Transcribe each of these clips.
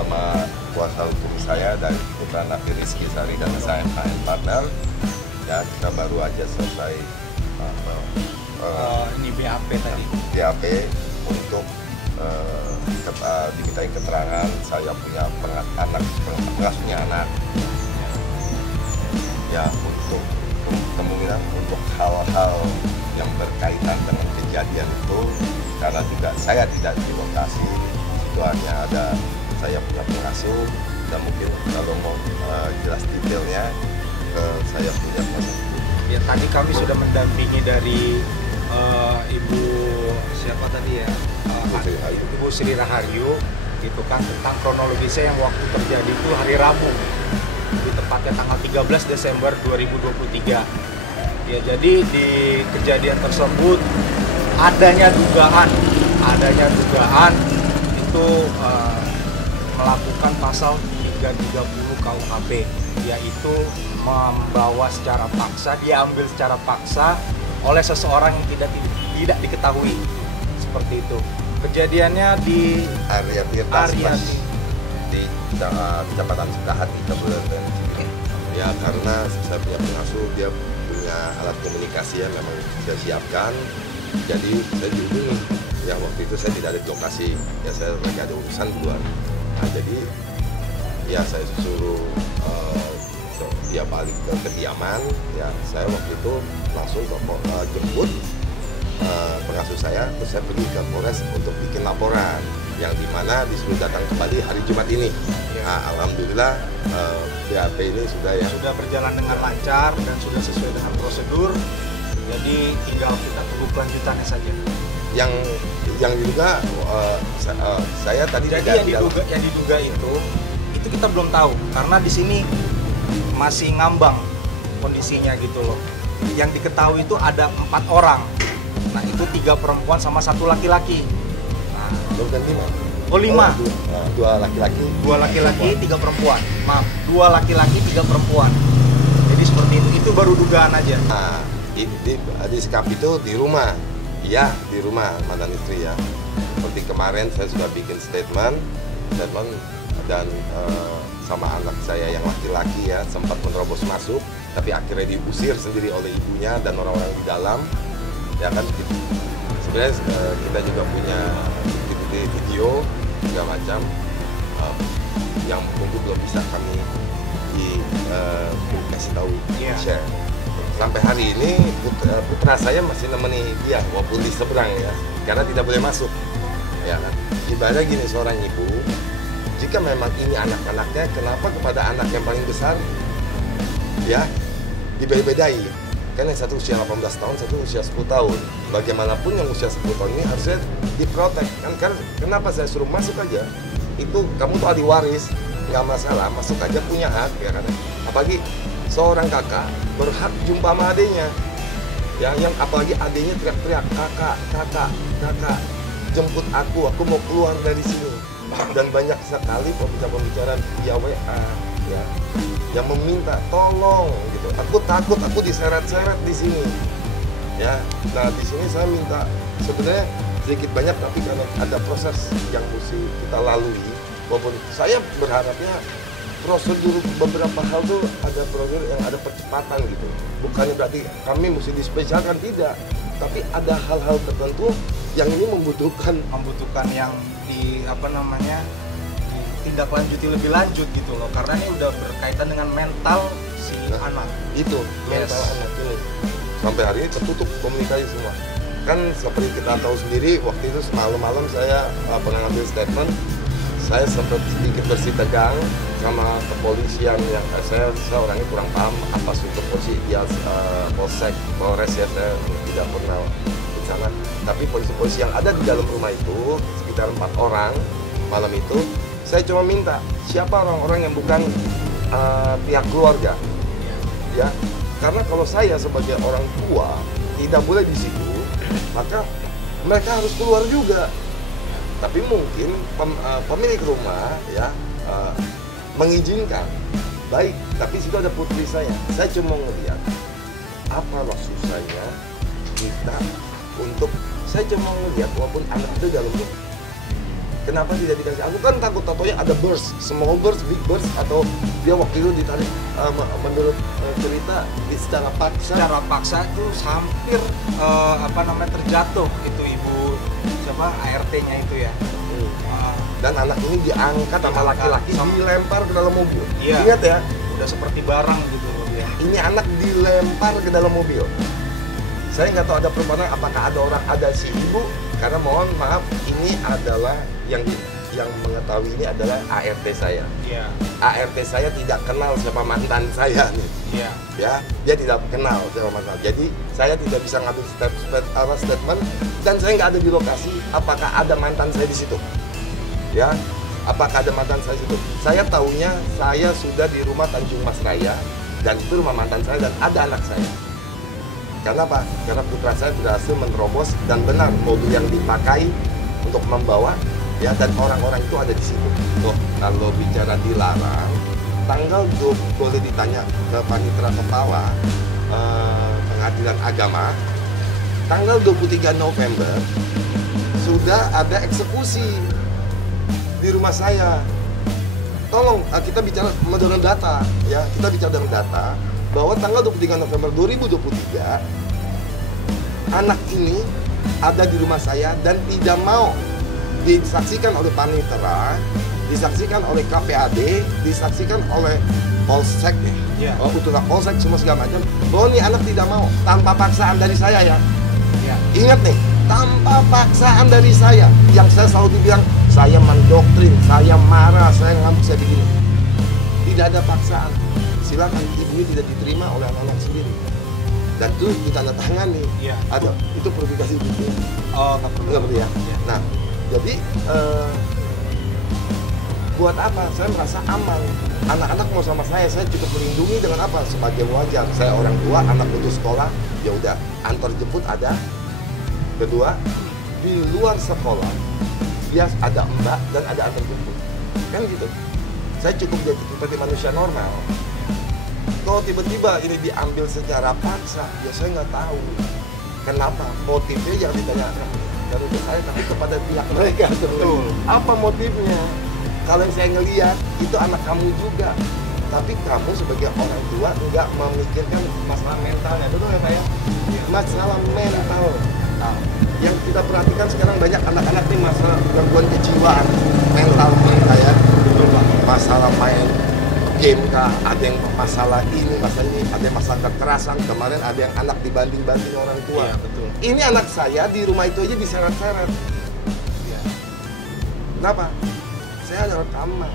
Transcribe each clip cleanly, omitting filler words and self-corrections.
sama kuasa hukum saya dari Putra Nafi Rizky Sari dan SMKM Partner. Ya, kita baru aja selesai ini BAP tadi. BAP untuk dimintai keterangan saya punya pengasuhnya anak. Ya, untuk kemungkinan untuk hal-hal yang berkaitan dengan kejadian itu, karena juga saya tidak di lokasi, itu hanya ada saya punya pengasuh, dan mungkin kalau mau jelas detailnya saya punya kuasa. Ya, tadi kami sudah mendampingi dari Ibu siapa tadi ya, Ibu Sri Raharyu, gitu kan, tentang kronologisnya yang waktu terjadi itu hari Rabu, di tepatnya tanggal 13 Desember 2023. Ya, jadi di kejadian tersebut adanya dugaan itu melakukan pasal 330 KUHP, yaitu membawa secara paksa, diambil secara paksa oleh seseorang yang tidak diketahui, seperti itu. Kejadiannya di Area Tirtas di Kecamatan Sukahati, Kabupaten Cikini. Ya, karena saya punya pengasuh, dia punya alat komunikasi yang memang saya siapkan, jadi saya dihubungi. Ya, waktu itu saya tidak ada di lokasi, ya saya lagi ada urusan duluan. Nah, jadi ya saya suruh dia balik ke kediaman. Ya, saya waktu itu langsung jemput pengasuh saya, terus saya pergi ke Polres untuk bikin laporan, yang dimana disuruh datang kembali hari Jumat ini. Nah, alhamdulillah BAP ini sudah berjalan dengan lancar dan sudah sesuai dengan prosedur. Jadi tinggal kita tunggu kelanjutannya saja. Yang diduga saya tadi jadi yang diduga itu kita belum tahu, karena di sini masih ngambang kondisinya gitu loh. Yang diketahui itu ada 4 orang. Nah, itu 3 perempuan sama 1 laki-laki. Nah, bukan 5. Oh, 5. 2 laki-laki. 2 laki-laki, 3 perempuan. Maaf, 2 laki-laki, 3 perempuan. Jadi seperti itu. Itu baru dugaan aja. Nah, di skap itu di rumah. Iya, di rumah mantan istri ya. Seperti kemarin saya sudah bikin statement dan sama anak saya yang laki-laki ya sempat menerobos masuk, tapi akhirnya diusir sendiri oleh ibunya dan orang-orang di dalam. Ya kan, sebenarnya kita juga punya video segala macam yang mungkin belum bisa kami kasih tahu, share. Sampai hari ini putra saya masih nemeni dia walaupun di seberang ya, karena tidak boleh masuk. Ya kan, ibadah gini, seorang ibu jika memang ini anak-anaknya, kenapa kepada anak yang paling besar ya dibeda-bedai? Kan yang satu usia 18 tahun, satu usia 10 tahun. Bagaimanapun yang usia 10 tahun ini harusnya diprotek. Kan kenapa saya suruh masuk aja? Itu kamu tuh ahli waris, nggak masalah, masuk aja, punya hak ya kan. Apalagi seorang kakak berhak jumpa sama adenya. Ya, yang apalagi adenya teriak-teriak, kakak, jemput aku mau keluar dari sini. Dan banyak sekali pembicaraan via WA ya, yang meminta tolong gitu. Aku takut, aku diseret-seret di sini. Ya, nah di sini saya minta sebenarnya sedikit banyak, tapi karena ada proses yang mesti kita lalui, walaupun saya berharapnya prosedur beberapa hal tuh ada prosedur yang ada percepatan gitu. Bukannya berarti kami mesti dispesialkan, tidak. Tapi ada hal-hal tertentu yang ini membutuhkan yang ditindaklanjuti lebih lanjut gitu loh, karena ini udah berkaitan dengan mental si anak. Itu mental anak ini sampai hari ini tertutup komunikasi semua. Kan seperti kita tahu sendiri, waktu itu semalam-malam saya mengambil statement, saya sempat sedikit bersih tegang sama kepolisian yang saya orangnya kurang paham apa struktur polisi dia polsek, polres ya, saya tidak pernah di sana. Tapi polisi-polisi yang ada di dalam rumah itu sekitar 4 orang malam itu, saya cuma minta siapa orang-orang yang bukan pihak keluarga, ya. Karena kalau saya sebagai orang tua tidak boleh di situ, maka mereka harus keluar juga. Tapi mungkin pemilik rumah ya mengizinkan, baik. Tapi situ ada putri saya cuma ngeliat apa loh susahnya kita untuk, saya cuma ngeliat walaupun anak itu dalam rumah. Kenapa tidak dikasih? Aku kan takut tatonya ada burst, small burst, big burst, atau dia waktu itu ditarik menurut cerita secara paksa. Secara paksa itu hampir terjatuh itu ibu siapa ART-nya itu ya. Dan anak ini diangkat sama laki-laki, dilempar ke dalam mobil. Iya. Ingat ya? Udah seperti barang gitu loh ya. Ini anak dilempar ke dalam mobil. Saya nggak tahu ada perempuan, apakah ada orang, ada si ibu, karena mohon maaf, ini adalah yang mengetahui ini adalah ART saya. Iya. ART saya tidak kenal siapa mantan saya nih. Iya. Ya, dia tidak kenal siapa mantan. Jadi saya tidak bisa ngambil statement dan saya nggak ada di lokasi. Apakah ada mantan saya di situ? Ya, apakah ada mantan saya di situ? Saya tahunya saya sudah di rumah Tanjung Mas Raya dan itu rumah mantan saya dan ada anak saya. Karena apa? Karena putra saya berhasil menerobos dan benar mobil yang dipakai untuk membawa ya, dan orang-orang itu ada di situ. Tuh, kalau bicara dilarang, tanggal 20 boleh ditanya ke Panitera Kepala Pengadilan Agama, tanggal 23 November sudah ada eksekusi di rumah saya. Tolong kita bicara dengan data ya, kita bicara dengan data bahwa tanggal 23 November 2023 anak ini ada di rumah saya dan tidak mau disaksikan oleh Panitera, disaksikan oleh KPAD, disaksikan oleh Polsek ya, utusan Polsek semua segala macam, bahwa ini anak tidak mau, tanpa paksaan dari saya ya. Ingat nih, tanpa paksaan dari saya, yang saya selalu bilang saya mendoktrin, saya marah, saya ngamuk, saya begini. Tidak ada paksaan. Silakan, ibunya tidak diterima oleh anak-anak sendiri dan itu ditandatangani. Iya. Ada itu publikasi buku. Oh, nggak perlu ya. Iya. Nah, jadi buat apa? Saya merasa aman. Anak-anak mau sama saya cukup melindungi dengan apa? Sebagai wajar. Saya orang tua, anak putus sekolah, ya udah, antar jemput ada. Kedua, di luar sekolah dia ada mbak dan ada antar jemput, kan gitu. Saya cukup jadi seperti manusia normal. Kalau tiba-tiba ini diambil secara paksa, ya saya nggak tahu kenapa. Motifnya jangan ditanyakan dari saya, tapi kepada pihak mereka. Betul. Apa motifnya? Kalau yang saya ngelihat itu anak kamu juga, tapi kamu sebagai orang tua nggak memikirkan masalah mentalnya, betul ya Pak ya? Masalah mental. Nah, yang kita perhatikan sekarang banyak anak-anak nih masalah gangguan kejiwaan, mental mereka ya. Masalah main game kah, ada yang masalah ini, ada yang masalah kekerasan. Kemarin ada yang anak dibanding-banding orang tua. Iya, betul. Ini anak saya di rumah itu aja diseret-seret. Iya. Kenapa? Saya ada rekaman.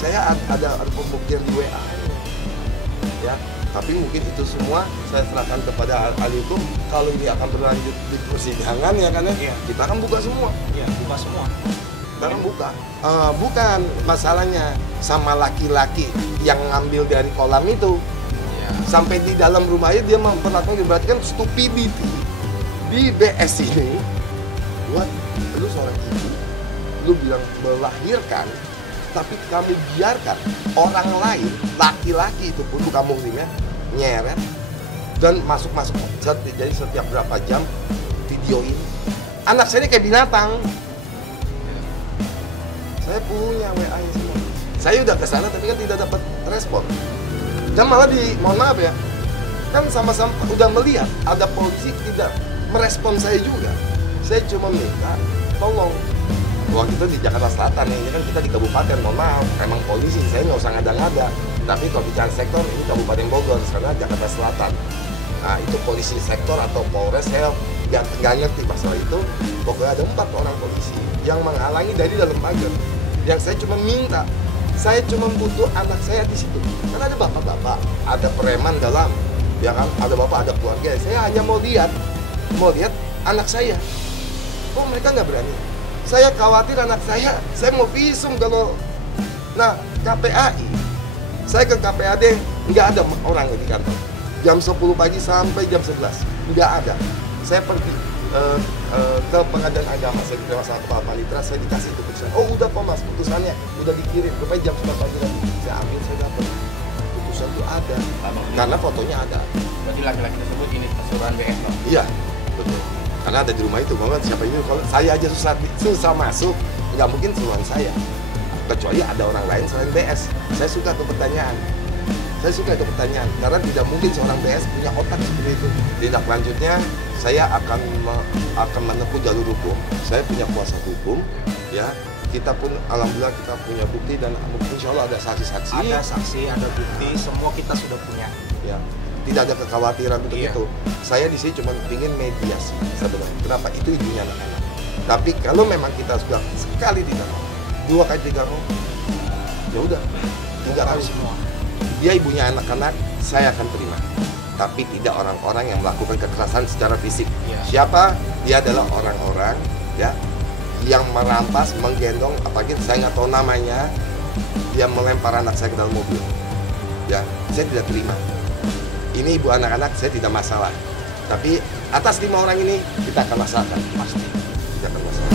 Saya ada pembuktian di WA. Ya, tapi mungkin itu semua saya serahkan kepada ahli hukum. Kalau ini akan berlanjut di persidangan ya kan ya, Iya. kita akan buka semua. Iya, buka semua. Kita akan buka. Bukan masalahnya sama laki-laki yang ngambil dari kolam itu. Iya. Sampai di dalam rumahnya dia memperlakukan, berarti kan stupidity. Di BS ini, lu seorang ibu, lu bilang melahirkan, tapi kamu biarkan orang lain, laki-laki itu pun bukan muslimnya, nyeret dan masuk-masuk. Jadi setiap berapa jam videoin. Anak saya ini kayak binatang. Saya punya WA-nya semua. Saya udah kesana tapi kan tidak dapat respon. Dan malah mohon maaf ya, kan sama-sama udah melihat ada polisi tidak merespon saya juga. Saya cuma minta tolong. Wah, kita di Jakarta Selatan ini kan kita di kabupaten, mohon maaf, emang polisi, saya nggak usah ngada-ngada. Tapi kalau bicara sektor, ini Kabupaten Bogor, karena Jakarta Selatan. Nah, itu polisi sektor atau Polres, saya nggak ngerti masalah itu. Pokoknya ada 4 orang polisi yang menghalangi dari dalam pagar. Yang saya cuma minta, saya cuma butuh anak saya di situ. Karena ada bapak-bapak, ada preman dalam, ya kan, ada bapak, ada keluarga. Saya hanya mau lihat anak saya. Kok mereka nggak berani? Saya khawatir anak saya mau visum kalau. Nah, KPAI, saya ke KPAD nggak ada orang di kantor. Jam 10 pagi sampai jam 11 nggak ada. Saya pergi ke Pengadilan Agama, saya diterima sama Kepala Panitera, saya dikasih itu putusan. Oh udah kok mas, putusannya udah dikirim. Rupanya jam 11 pagi lagi saya ambil, saya dapat putusan itu ada. Karena fotonya ada. Berarti laki-laki tersebut ini keseluruhan BS, Pak? Iya, betul. karena ada di rumah itu. Bahwa siapa ini, kalau saya aja susah masuk, nggak mungkin keluhan saya, kecuali ada orang lain selain BS. Saya suka itu pertanyaan. Karena tidak mungkin seorang BS punya otak seperti itu. Tindak lanjutnya, saya akan menempuh jalur hukum. Saya punya kuasa hukum, ya. Kita pun alhamdulillah kita punya bukti dan insya Allah ada saksi-saksi. Ada saksi, ada bukti, semua kita sudah punya. Ya, tidak ada kekhawatiran untuk itu. Saya di sini cuma ingin mediasi sebenarnya. Kenapa? Itu ibunya anak-anak. Tapi kalau memang kita sudah sekali tidak mau, 2 kali 3 mau, ya udah, 3 kali semua. Dia ibunya anak-anak, saya akan terima. Tapi tidak orang-orang yang melakukan kekerasan secara fisik. Siapa? Dia adalah orang-orang, ya, yang merampas, menggendong, apalagi saya nggak tahu namanya, dia melempar anak saya ke dalam mobil. Ya, saya tidak terima. Ini ibu anak-anak, saya tidak masalah. Tapi atas 5 orang ini kita akan masalahkan, pasti kita akan masalah.